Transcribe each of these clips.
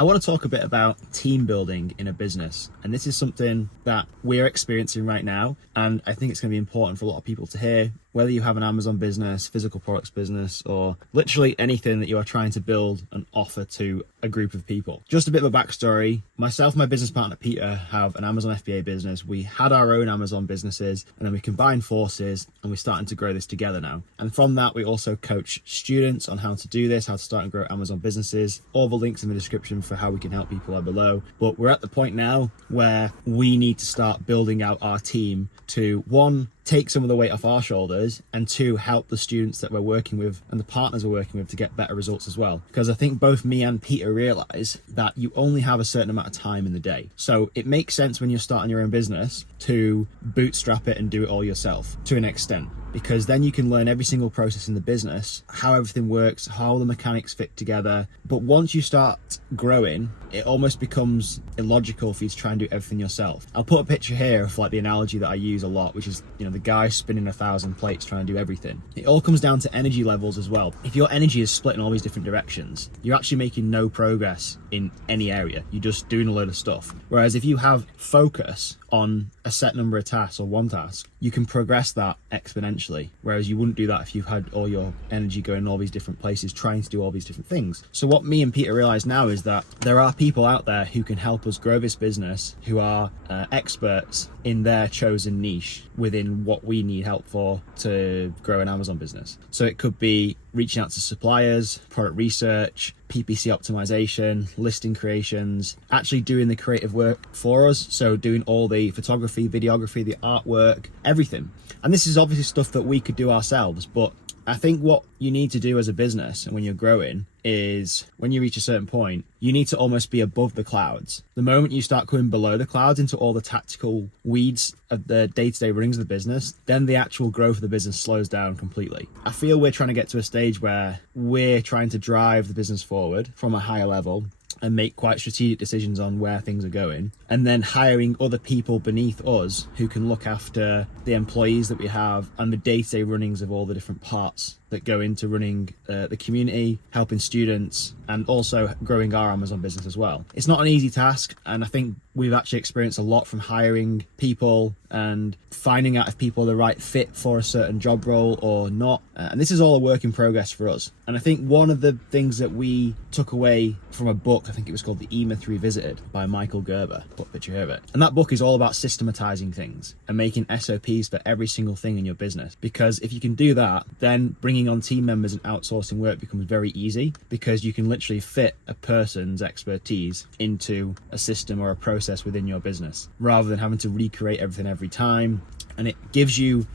I want to talk a bit about team building in a business. And this is something that we're experiencing right now. And I think it's going to be important for a lot of people to hear, whether you have an Amazon business, physical products business, or literally anything that you are trying to build and offer to a group of people. Just a bit of a backstory. Myself and my business partner, Peter, have an Amazon FBA business. We had our own Amazon businesses, and then we combined forces, and we're starting to grow this together now. And from that, we also coach students on how to do this, how to start and grow Amazon businesses. All the links in the description for how we can help people are below. But we're at the point now where we need to start building out our team to, one, take some of the weight off our shoulders, and two, help the students that we're working with and the partners we're working with to get better results as well. Because I think both me and Peter realize that you only have a certain amount of time in the day. So it makes sense when you're starting your own business to bootstrap it and do it all yourself to an extent, because then you can learn every single process in the business, how everything works, how the mechanics fit together. But once you start growing, it almost becomes illogical for you to try and do everything yourself. I'll put a picture here of like the analogy that I use a lot, which is, the guy spinning 1,000 plates trying to do everything. It all comes down to energy levels as well. If your energy is split in all these different directions, you're actually making no progress in any area. You're just doing a load of stuff. Whereas if you have focus on a set number of tasks or one task, you can progress that exponentially. Whereas you wouldn't do that if you had all your energy going in all these different places trying to do all these different things. So what me and Peter realize now is that there are people out there who can help us grow this business, who are experts in their chosen niche within what we need help for to grow an Amazon business. So it could be reaching out to suppliers, product research, PPC optimization, listing creations, actually doing the creative work for us. So doing all the photography, videography, the artwork, everything. And this is obviously stuff that we could do ourselves, but I think what you need to do as a business and when you're growing is when you reach a certain point, you need to almost be above the clouds. The moment you start going below the clouds into all the tactical weeds of the day-to-day runnings of the business, then the actual growth of the business slows down completely. I feel we're trying to get to a stage where we're trying to drive the business forward from a higher level and make quite strategic decisions on where things are going, and then hiring other people beneath us who can look after the employees that we have and the day-to-day runnings of all the different parts that go into running the community, helping students, and also growing our Amazon business as well. It's not an easy task, and I think we've actually experienced a lot from hiring people and finding out if people are the right fit for a certain job role or not. And this is all a work in progress for us. And I think one of the things that we took away from a book, I think it was called The E-Myth Revisited by Michael Gerber, put a picture here of it. And that book is all about systematizing things and making SOPs for every single thing in your business. Because if you can do that, then bringing on team members and outsourcing work becomes very easy, because you can literally fit a person's expertise into a system or a process within your business rather than having to recreate everything every time. And it gives you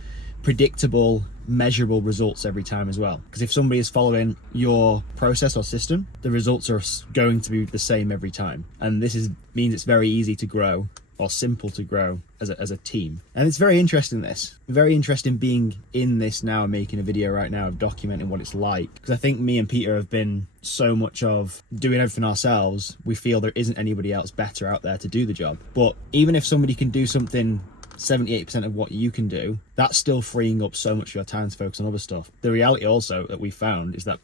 predictable, measurable results every time as well, because if somebody is following your process or system, the results are going to be the same every time. And this means it's very easy to grow, or simple to grow as a team. And it's very interesting being in this now and making a video right now of documenting what it's like, because I think me and Peter have been so much of doing everything ourselves, we feel there isn't anybody else better out there to do the job. But even if somebody can do something 78% of what you can do, that's still freeing up so much of your time to focus on other stuff. The reality also that we found is that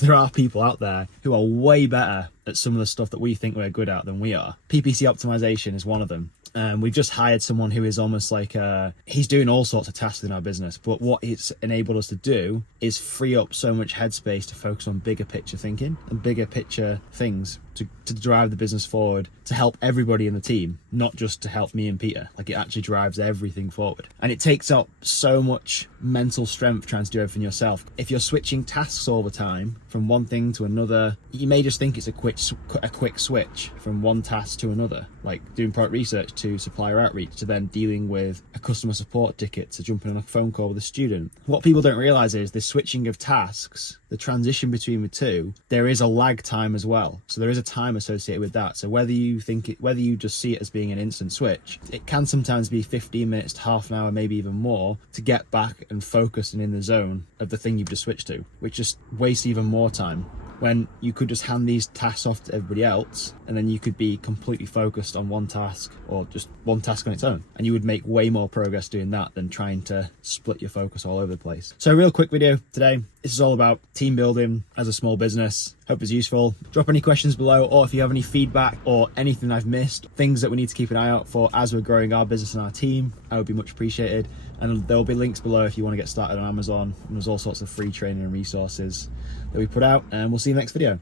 there are people out there who are way better at some of the stuff that we think we're good at than we are. PPC optimization is one of them. We've just hired someone who is almost like he's doing all sorts of tasks in our business, but what it's enabled us to do is free up so much headspace to focus on bigger picture thinking and bigger picture things to drive the business forward, to help everybody in the team, not just to help me and Peter. Like, it actually drives everything forward, and it takes up so much mental strength trying to do everything yourself. If you're switching tasks all the time from one thing to another, you may just think it's a quick switch from one task to another, like doing product research to supplier outreach to then dealing with a customer support ticket to jumping on a phone call with a student. What people don't realize is the switching of tasks, the transition between the two, there is a lag time as well. So there is a time associated with that. So whether you just see it as being an instant switch, it can sometimes be 15 minutes to half an hour, maybe even more, to get back and focus and in the zone of the thing you've just switched to, which just wastes even more time. when you could just hand these tasks off to everybody else, and then you could be completely focused on one task, or just one task on its own, and you would make way more progress doing that than trying to split your focus all over the place. So a real quick video today. This is all about team building as a small business. Hope it's useful. Drop any questions below, or if you have any feedback or anything I've missed, things that we need to keep an eye out for as we're growing our business and our team, I would be much appreciated. And there'll be links below if you want to get started on Amazon. And there's all sorts of free training and resources that we put out, and we'll see you next video.